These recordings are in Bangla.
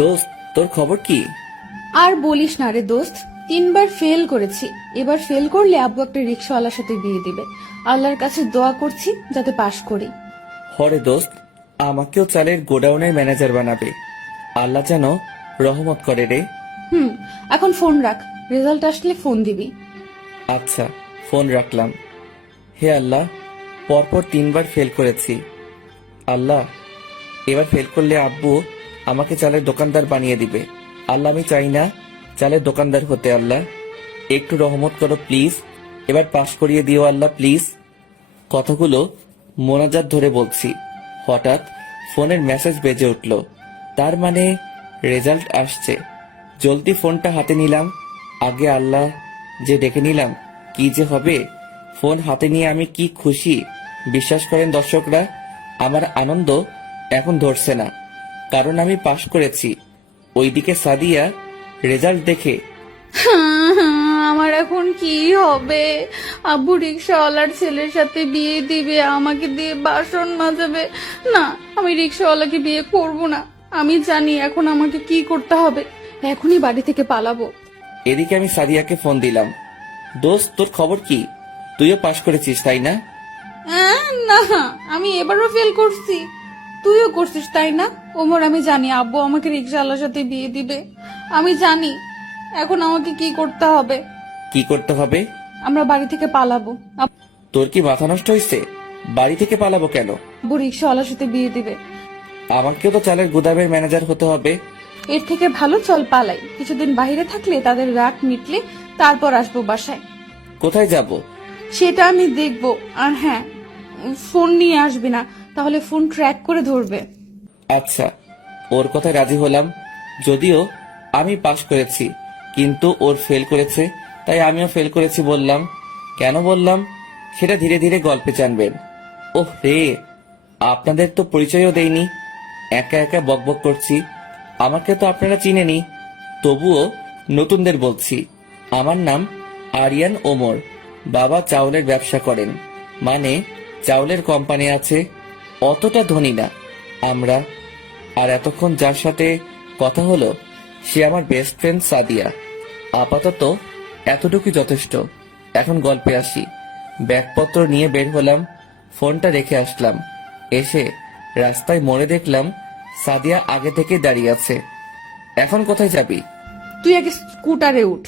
দোস্ত, তোর খবর কি? আর বলিস না রে দোস্ত, 3বার ফেল করেছি। এবার ফেল করলে আব্বু একটা রিক্সাওয়ালার সাথে বিয়ে দিবে। আল্লাহর কাছে দোয়া করছি যাতে পাশ করি। হরে দোস্ত, আমাকেও চালের গোডাউনের ম্যানেজার বানাবে। আল্লাহ যেন রহমত করে রে। এখন ফোন রাখ, রেজাল্ট আসলে ফোন দিবি। আচ্ছা, ফোন রাখলাম। হে আল্লাহ, পরপর 3বার ফেল করেছি। আল্লাহ, এবার ফেল করলে আব্বু আমাকে চালের দোকানদার বানিয়ে দিবে। আল্লাহ, আমি চাই না চালের দোকানদার হতে। আল্লাহ, একটু রহমত করো প্লিজ। এবার পাশ করিয়ে দিও আল্লাহ প্লিজ। কথাগুলো মোনাজাত ধরে বলছি, হঠাৎ ফোনের মেসেজ বেজে উঠল। তার মানে রেজাল্ট আসছে। জলদি ফোনটা হাতে নিলাম। আগে আল্লাহ যে ডেকে নিলাম, কি যে হবে। ফোন হাতে নিয়ে আমি কি খুশি, বিশ্বাস করেন দর্শকরা। আমার আনন্দ এখন ধরছে না, কারণ আমি পাশ করেছি। ওইদিকে সাদিয়া রেজাল্ট দেখে আমার এখন কি হবে? আব্বু রিক্সাওয়ালার ছেলের সাথে বিয়ে দিবে, আমাকে দিয়ে বাসন মাজাবে। না, আমি রিক্সাওয়ালাকে বিয়ে করব না। আমি জানি এখন আমাকে কি করতে হবে। এখনই বাড়ি থেকে পালাবো। এদিকে আমি সাদিয়াকে ফোন দিলাম। দোস্ত, তোর খবর কি? তুইও পাশ করেছিস তাই না? না, আমি এবারও ফেল করছি। তুইও করছিস তাই না? ওমর, আমি জানি আব্বু আমাকে রিক্সাওয়ালার সাথে বিয়ে দিবে। আমি জানি এখন আমাকে কি করতে হবে। কি করতে হবে? আমরা বাড়ি থেকে পালাবো। তোর কি মাথা নষ্ট হয়েছে? বাড়ি থেকে পালাবো কেন? আব্বু রিক্সাওয়ালার সাথে বিয়ে দিবে। আমাকেও তো চালের গুদামের ম্যানেজার হতে হবে। এর থেকে ভালো চল পালাই। কিছুদিন বাইরে থাকলে তাদের রাগ মিটলে তারপর আসবো বাসায়। কোথায় যাব? সেটা আমি দেখবো। আর হ্যাঁ, ফোন নিয়ে আসবি না, তাহলে ফোন ট্র্যাক করে ধরবে। আচ্ছা, ওর কথায় রাজি হলাম। যদিও আমি পাশ করেছি, কিন্তু ওর ফেল করেছে, তাই আমিও ফেল করেছি বললাম। কেন বললাম সেটা ধীরে ধীরে গল্পে জানবেন। ওহ রে, আপনাদের তো পরিচয়ও দেইনি, একা একা বকবক করছি। আমাকে তো আপনারা চিনেনি, তবুও নতুনদের বলছি। আমার নাম আরিয়ান ওমর। বাবা চাউলের ব্যবসা করেন, মানে চাউলের কোম্পানি আছে। অতটা ধনী না আমরা। আর এতক্ষণ যার সাথে কথা হলো সে আমার বেস্ট ফ্রেন্ড সাদিয়া। আপাতত এতটুকুই যথেষ্ট। এখন গল্পে আসি। ব্যাগপত্র নিয়ে বের হলাম, ফোনটা রেখে আসলাম। এসে রাস্তায় মোড়ে দেখলাম সাদিয়া আগে থেকে দাঁড়িয়ে আছে। এখন কোথায় যাবি? তুই আগে স্কুটারে উঠ।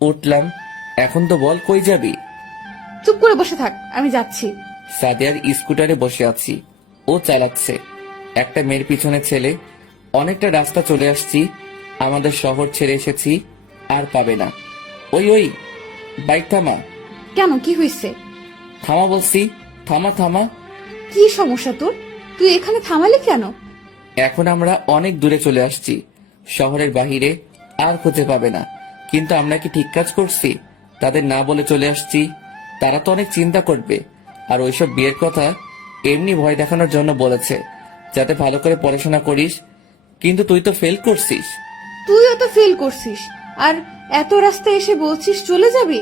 উঠলাম। এখন তো বল কই যাবি? চুপ করে বসে থাক, আমি যাচ্ছি। সাদিয়ার স্কুটারে বসে আছি, ও চালাচ্ছে। একটা মেয়ের পিছনে ছেলে। অনেকটা রাস্তা চলে আসছি, আমাদের শহর ছেড়ে এসেছি। আর পাবে না। ওই ওই, বাইক থামা। কেন, কি হয়েছে? থামা বলছি, থামা থামা। কি সমস্যা তোর? তুই এখানে থামালি কেন? এখন আমরা অনেক দূরে চলে আসছি, শহরের বাহিরে। আর খুঁজে পাবে না। কিন্তু আমরা কি ঠিক কাজ করছি? তাদের না বলে চলে আসছি। তারা তো অনেক চিন্তা করবে। আর ওইসব বিয়ের কথা এমনি ভয় দেখানোর জন্য বলেছে, যাতে ভালো করে পড়াশোনা করিস। কিন্তু তুই তো ফেল করছিস। তুইও তো ফেল করছিস, আর এত রাস্তা এসে বলছিস চলে যাবি?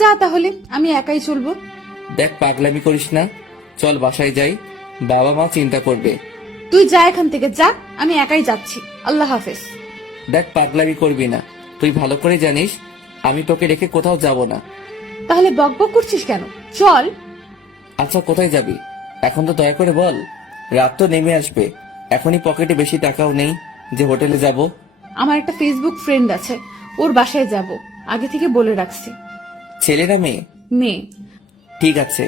যা তাহলে, আমি একাই চলবো। দেখ, পাগলামি করিস না। চল বাসায় যাই, বাবা মা চিন্তা করবে। তুই যা এখান থেকে, যা। আমি একাই যাচ্ছি। আল্লাহ হাফেজ। দেখ, পাগলামি করবি না। তুই ভালো করে জানিস আমি তোকে রেখে কোথাও যাব না। তাহলে বকবক করছিস কেন? চল। আচ্ছা, কোথায় যাবি এখন তো দয়া করে বল। রাত তো নেমে আসবে, এখনই পকেটে বেশি টাকাও নেই যে হোটেলে যাব। আমার একটা ফেসবুক ফ্রেন্ড আছে, ওর বাসায় যাব। আগে থেকে বলে রাখছি। ছেলে না মেয়ে? মেয়ে। ঠিক আছে,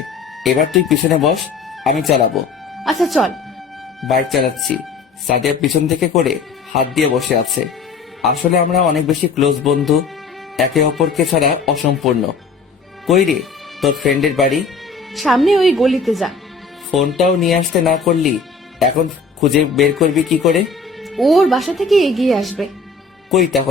এবার তুই পিছনে বস, আমি চালাবো। আচ্ছা চল। বাইক চালাচ্ছি, সাদিয়া পিছন থেকে করে হাত দিয়ে বসে আছে। আসলে আমরা অনেক বেশি ক্লোজ বন্ধু, একে অপরকে ছাড়া অসম্পূর্ণ। কই রে তোর ফ্রেন্ডের বাড়ি? সামনে ওই গলিতে যা। ফোনটাও নিয়ে আসতে না করলি, এখন খুঁজে বের করবি কি করে? ওর বাসা থেকে এগিয়ে আসবে। কই তাহলে?